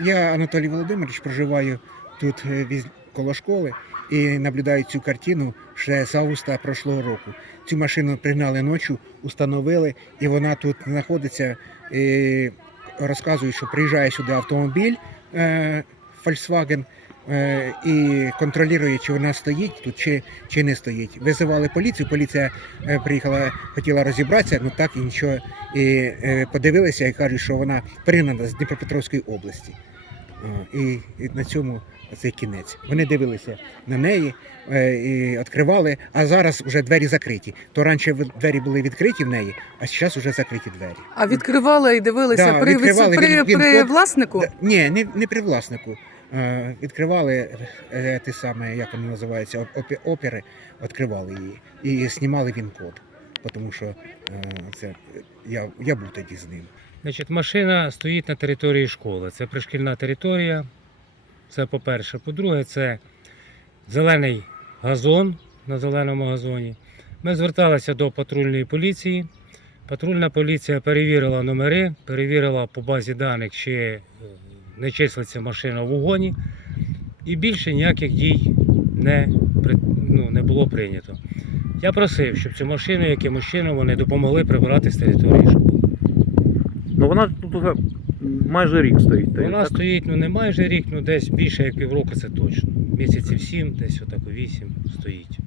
Я Анатолій Володимирович проживаю тут е, коло школи і наблюдаю цю картину ще з августа прошлого року. Цю машину пригнали ночі, установили, і вона тут знаходиться. І розказує, що приїжджає сюди автомобіль е, Volkswagen е, і контролює, чи вона стоїть тут, чи, чи не стоїть. Визивали поліцію, поліція е, приїхала, хотіла розібратися, ну так і нічого. І е, подивилися і кажуть, що вона пригнана з Дніпропетровської області. І, і на цьому цей кінець. Вони дивилися на неї і відкривали, а зараз вже двері закриті. То раніше двері були відкриті в неї, а зараз вже закриті двері. А відкривали і дивилися Да, при, відкривали, при, він- він при власнику? Ні, не, не при власнику. Е, відкривали е, ті саме, як вони називаються, опери, відкривали її і знімали він код. Тому що е, це я, я був тоді з ним. Значить, машина стоїть на території школи. Це пришкільна територія. Це по-перше. По-друге, це зелений газон на зеленому газоні. Ми зверталися до патрульної поліції. Патрульна поліція перевірила номери, перевірила по базі даних, чи е, не числиться машина в угоні. І більше ніяких дій не, ну, не було прийнято. Я просив, щоб цю машину якимось чином вони допомогли прибрати з території школи. Ну вона тут уже майже рік стоїть. Вона так? стоїть ну не майже рік, ну десь більше як півроку, це точно. Місяців сім, десь отако вісім стоїть.